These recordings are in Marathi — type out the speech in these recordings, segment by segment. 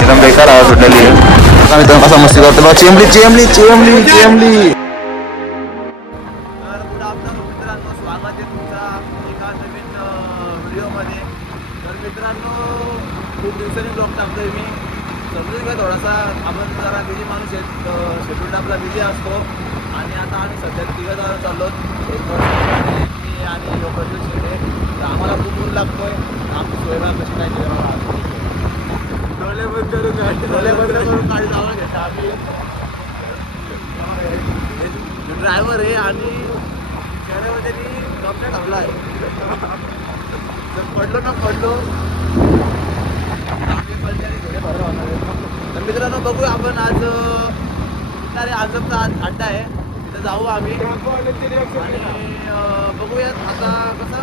एकदम बेकार आवाज सुटलेली आहे. मित्रांनो कसा मस्ती करतो बघा. चेंबली चेंबली चेंबली चेंबली. तर गुड आफ्टरनून मित्रांनो, स्वागत आहे तुमचा एका नवीन व्हिडिओमध्ये. तर मित्रांनो, खूप दिवसांनी ब्लॉग टाकतोय मी. समजून का थोडासा आपण जरा बिझी माणूस आहेत, शेड्यूल आपला बिझी असतो. आणि आता आम्ही सध्या तिघं जण चाललो, एक मी आणि प्रज्वल शेटे. तर आम्हाला खूप ऊन लागतोय. आमची सोयबा कशी काय डोळे बंद करून गाडी जावं घेता आम्ही. ड्रायव्हर आहे आणि चेहऱ्यामध्ये मी कपडा ठेवला आहे. जर पडलो ना पडलो तर मित्रांनो बघूया आपण आज अरे आजचा अड्डा आहे, तिथं जाऊ आम्ही आणि बघूयात. आता कसं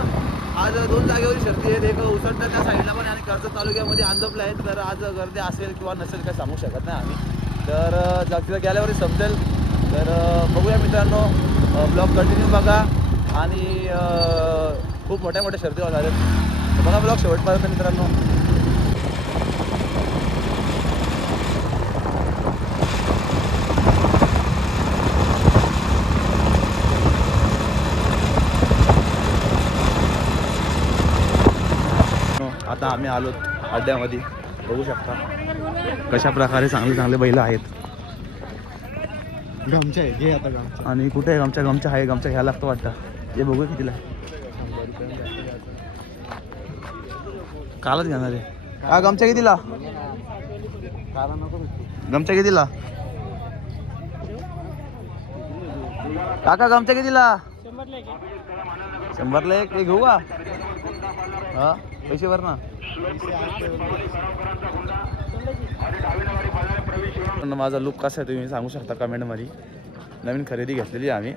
आज 2 जागेवर शर्ती आहेत, एक उसरटा त्या साईडला पण आणि कर्जत तालुक्यामध्ये अंजपला आहेत. तर आज गर्दी असेल किंवा नसेल काय सांगू शकत नाही आम्ही. तर तिथं गेल्यावरही समजेल. तर बघूया मित्रांनो, ब्लॉग कंटिन्यू बघा आणि खूप मोठ्या मोठ्या शर्ती होणार आहेत. बघा ब्लॉग शेवटपर्यंत मित्रांनो. आता आम्ही आलो अड्ड्यामध्ये, बघू शकता कशा प्रकारे चांगले चांगले बैल आहेत. गमच्या आहे घे आता गमच्या. आणि कुठे आहे गमच्या? गमच्या आहे, गमच्या घ्यायला लागतं वाटतं. हे बघूया कितीला कालच घेणार आहे. हा गमच्या कितीला? गमच्या कितीला काका? गमच्या कितीला? 100ला एक. घेऊ का? हा पैसे भर ना. माझा लुक कसा आहे तुम्ही सांगू शकता कमेंटमध्ये. नवीन खरेदी घेतलेली आहे आम्ही,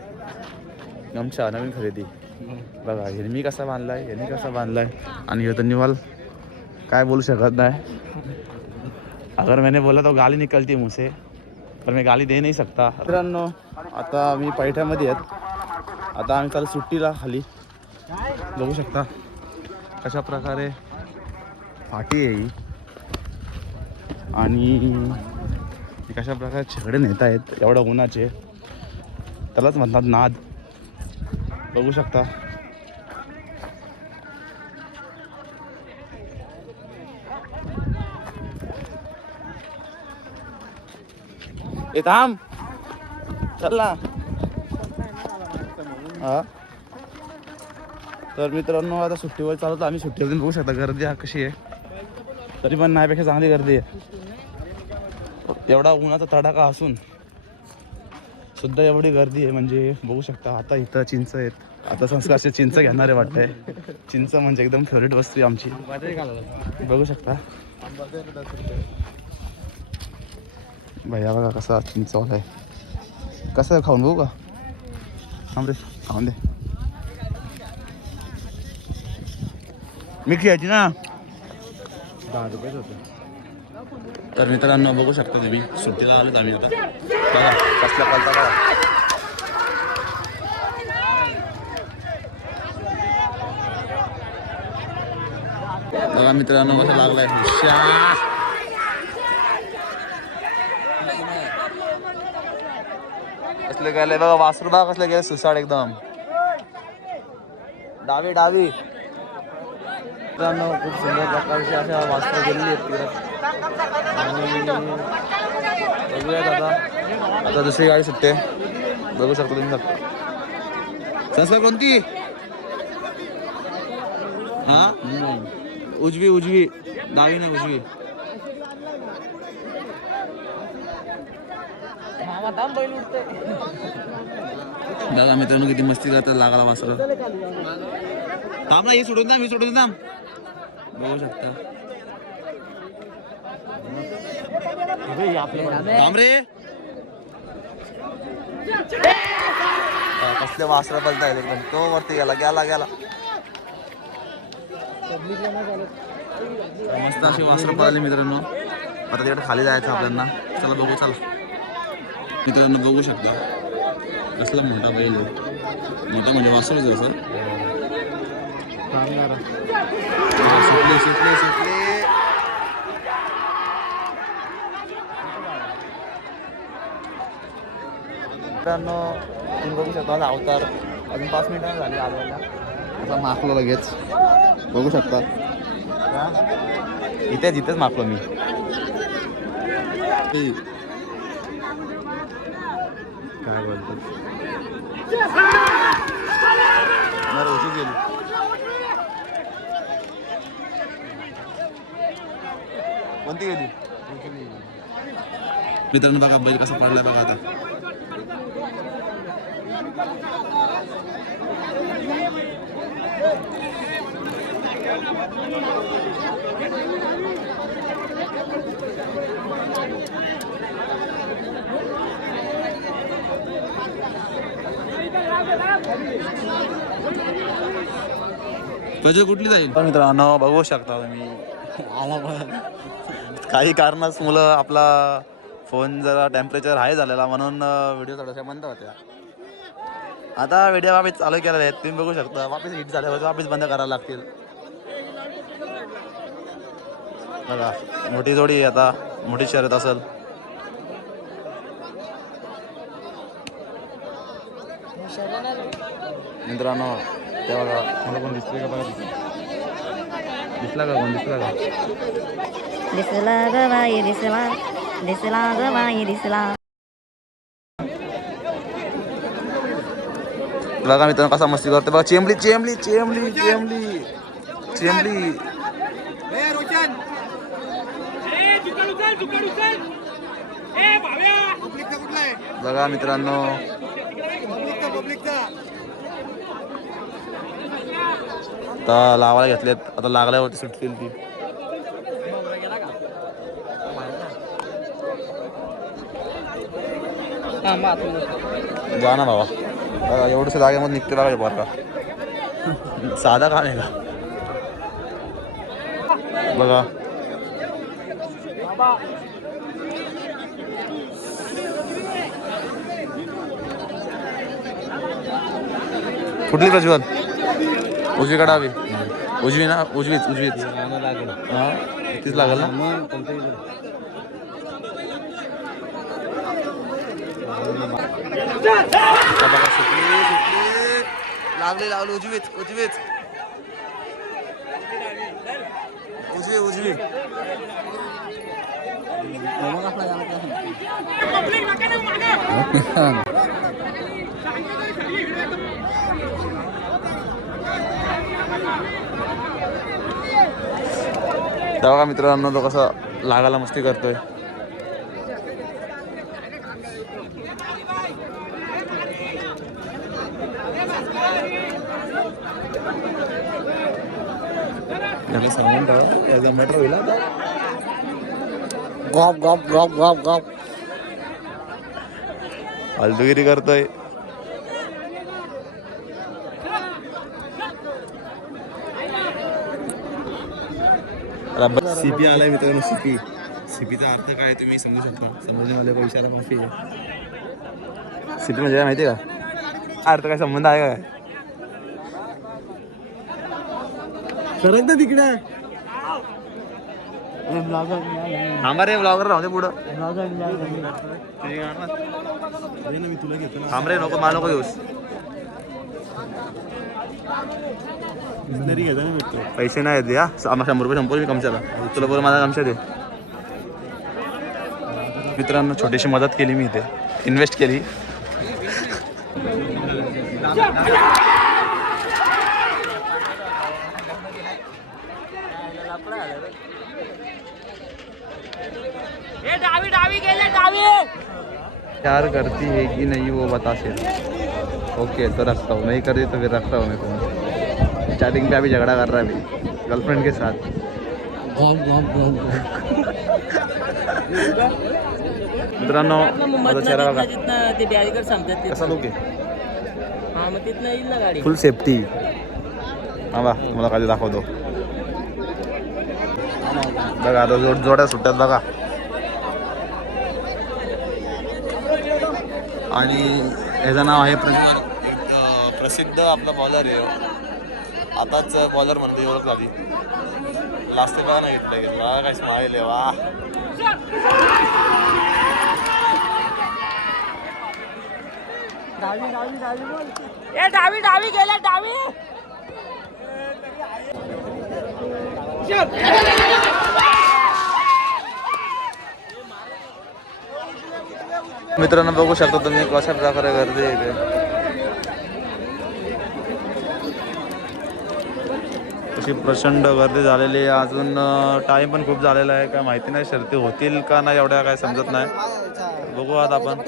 गमछा नवीन खरेदी. बघा ह्यांनी कसा बांधलाय, ह्यांनी कसा बांधलाय. आणि हे तर निवाल काय बोलू शकत नाही. अगर मैंने बोला तो गाली निकलती मुझसे, पर मैं गाली दे नाही सकता. मित्रांनो आता मी पैठ्यामध्ये आहेत. आता आम्ही चालू सुट्टीला खाली, बघू शकता कशा प्रकारे फाटी आहे ही. आणि कशा प्रकारे छेकडे नेत आहेत एवढ्या उन्हाचे. त्यालाच म्हणतात नाद. बघू शकता ए थांब चल ना. हा तर मित्रांनो आता सुट्टीवर चालवतो आम्ही. सुट्टीवर बघू शकता गर्दी कशी आहे. तरी पण नाहीपेक्षा चांगली गर्दी आहे. एवढा उन्हाचा तडाखा असून सुद्धा एवढी गर्दी आहे म्हणजे बघू शकता. आता इथं चिंच आहेत. आता संस्कारचे चिंच घेणारे वाटतंय. चिंच म्हणजे एकदम फेवरेट वस्तू आहे आमची. बघू शकता भैया बघा कसा चिंचवाला आहे. कसं आहे खाऊन बघू का? थांब रे खाऊन दे. मिठी यायची ना 10 रुपयेच होते. तर मित्रांनो बघू शकता तुम्ही सुट्टीला आलोत आम्ही. आता बघा कसला पालता बघा. बघा मित्रांनो कसं लागलाय. कसले गेले बघा वासरू बघा कसले गेले सुसाड एकदम. डावी डावी मित्रांनो खूप सुंदर प्रकारची अशा वासरं गेलेली आहेत तिकडे. आणि बघूयात आता दुसरी गाडी सुटते. बघू शकतो तुम्ही फक्त. संस्कार कोणती? हा उजवी उजवी डावी नाही उजवी. बघा मित्रांनो किती मस्ती करतात लागायला वासरं. थांब ना, हे सोडून थांब, हे सोडून थांब. बघू शकता थांब रे. कसले वासरा बोलताय एकदम. तो वरती गेला गेला गेला. मस्त अशी वासरं पळाली मित्रांनो. आता तिकडे खाली जायचं आपल्याला. चला बघू चला मित्रांनो. बघू शकता कसला मोठा बैल आहे. मोठं म्हणजे वासरूच आहे सर. कामगार सुटले सुटले सुटले. मित्रांनो तुम्ही बघू शकता माझा अवतार अजून 5 मिनिटं झाली आलेला. आता माखलो लगेच बघू शकता. इथेच माखलो मी. काय बोलतो गेली. कोणती गेली मित्रांनो? बघा बैल कसा पडलाय बघा आता. तुझी कुठली जाईल मित्रांनो? बघू शकता तुम्ही. काही कारणास मुलं आपला फोन जरा टेम्परेचर हाय झालेला म्हणून व्हिडिओ थोड्याशा बंद होत्या. आता व्हिडिओ वापस चालू केलेले आहेत तुम्ही बघू शकता. वापस हिट झाल्यावर वापस बंद करायला लागतील. बघा मोठी जोडी आता मोठी शर्यत असेल. मित्रांनो ते बघा मला कोण दिसले का बघा. दिसला का कोण? दिसला का? दिसला ग बाई दिसला, दिसला ग बाई दिसला. बघा मित्रांनो कसा मस्ती करते बघा. चेंबली चेंबली चेंबली चेंबली चेंबली. बघा मित्रांनो आता लावायला घेतलेत. आता लागल्यावरती सुटतील ती. जा ना बाबा. बघा एवढंसं जागेमध्ये निघते बघा बरं का. साधा काम आहे का बघा. कुठली प्रज्वल? उजवी काढावी. उजवी ना? उजवीच उजवीच. हा तीच लागेल ना. लागली लावली. उजवीच उजवीच उजवी उजवी. बघा मित्रांनो तो कसा लागायला मस्ती करतोय. सांगून त्याचा मटर होईल. गॉप गॉप गॉप गॉप गॉप फालतूगिरी करतोय. सीपी आलाय मित्रांनो. सीपी सीपीचा अर्थ काय तुम्ही समजू शकता. समजून मला पैशाला माफी आहे. सीपी म्हणजे काय माहिती आहे का? अर्थ काय संबंध आहे काय? सरक ना तिकडे. थांबा रे ब्लॉगर राहते पुढं. मी तुला घेतो थांब रे नको मला नको घेऊस. तरी घेता भेटतो. पैसे नाही येते. हा 100 रुपये संपवले मी कमच्याला. तुला बरं माझा कमच्या दे. मित्रांनो छोटीशी मदत केली मी इथे. इन्व्हेस्ट केली. प्यार करती है कि नहीं वो बता सिर्फ. ओके तो रखता हूँ. नहीं करती तो फिर रखता हूँ मैं फोन. चैटिंग पे अभी झगड़ा कर रहा है अभी गर्लफ्रेंड के साथ. मित्रांनो माझा चेहरा बघा ते बॅरिकेड सांगतात कसा लोक आहे. हा मग तिथनं येईल ना गाडी. फुल सेफ्टी. हा बा मला खाली दाखवतो. बघा आता जोड्या सुट्ट्यात बघा. आणि ह्याचं नाव आहे प्रसिद्ध प्रसिद्ध आपला बॉलर आहे. आताच बॉलर म्हणते ओळख झाली. लास्ट बघा ना घेतलं काय स्माईल आहे वा. डावी डावी गेला डावी. मित्रांनो बघू शकता तुम्ही कशा प्रकारे गर्दी आहे इथे. अशी प्रचंड गर्दी झालेली आहे. अजून टाइम पण खूप झालेला आहे. काय माहिती नाही शर्ती होतील का नाही एवढ्या काय समजत नाही. बघू आता आपण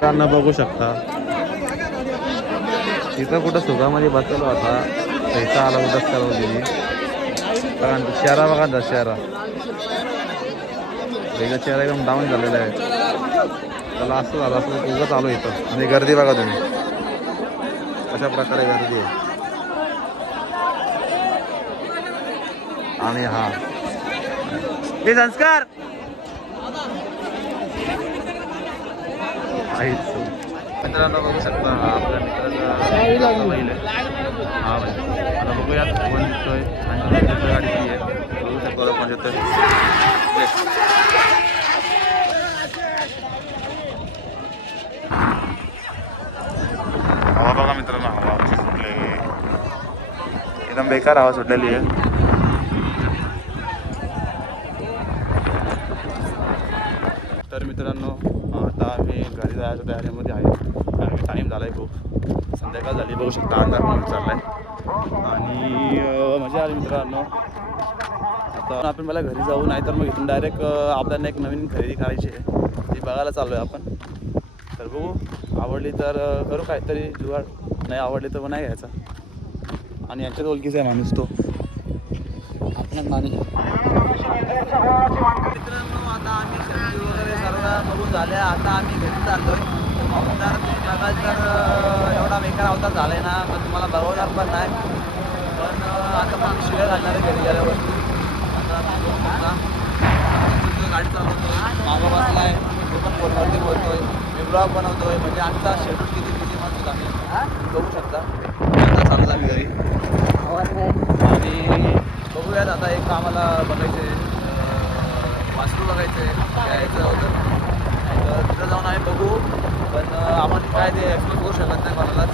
त्यांना बघू शकता इथं कुठं सुगामध्ये बसलेलो आता. इथं आला कुठं चालू दिली कारण शहरा बघा ना शहरा वेगळा चेहरा एकदम डाऊन झालेला आहे. त्याला असं झालं असं उगं चालू इथं. आणि गर्दी बघा तुम्ही कशा प्रकारे गर्दी आहे. आणि हा हे संस्कार मित्रांनो बघू शकता हा आपल्या मित्राचा बैल आहे. हा भाई आता बघूयात कोण दिसतोय आणि गाडी ती आहे. बघू शकतो कोण येतोय. हवा बघा मित्रांनो हवा सुटले एकदम बेकार हवा सुटलेली आहे. तर मित्रांनो आता आम्ही घरी जायच्या तयारीमध्ये आहे कारण की टाईम झाला आहे खूप. संध्याकाळ झाली बघू शकता अंधार पण चालला आहे आणि मजा आली मित्रांनो. आता आपण मला घरी जाऊ नाही तर मग इथून डायरेक्ट आपल्याला एक नवीन खरेदी करायची आहे ती बघायला चाललो आहे आपण. तर बघू आवडली तर करू काहीतरी जुगाड. नाही आवडली तर मग नाही घ्यायचा. आणि यांच्यात ओळखीचा आहे माणूस तो आपण माणूस. मित्रांनो आता आम्ही खरेदी वगैरे सर्व बघून झाल्या. आता आम्ही घरी चाललोय. तर तुम्ही बघाल तर एवढा बेकार अवतार झाला आहे ना पण तुम्हाला बघवणार पण नाही. पण आता पण शिव्या घालणार आहे घरी गेल्यावर. आता गाडी चालवतोय मागं बसला आहे तो पण फोनवरती बोलतोय. मी ब्लॉग बनवतोय म्हणजे आमचा शेड्यूल किती म्हणतो आम्ही बघू शकता. आता चालू आम्ही घरी आणि बघूयात आता एक आम्हाला बघायचं आहे वास्तू बघायचं आहे यायचं होतं. तर तिथं जाऊन आम्ही बघू पण आपण काय ते एक्सप्लोर करू शकत नाही कोणालाच.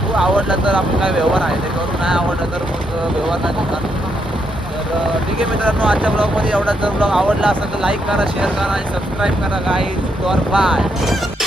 खूप आवडलं तर आपण काय व्यवहार आहे ते करू. नाही आवडलं तर मग व्यवहार नाही होणार. तर ठीक आहे मित्रांनो आजच्या ब्लॉगमध्ये एवढा जर ब्लॉग आवडला असेल तर लाईक करा शेअर करा आणि सबस्क्राईब करा गाईज. बाय.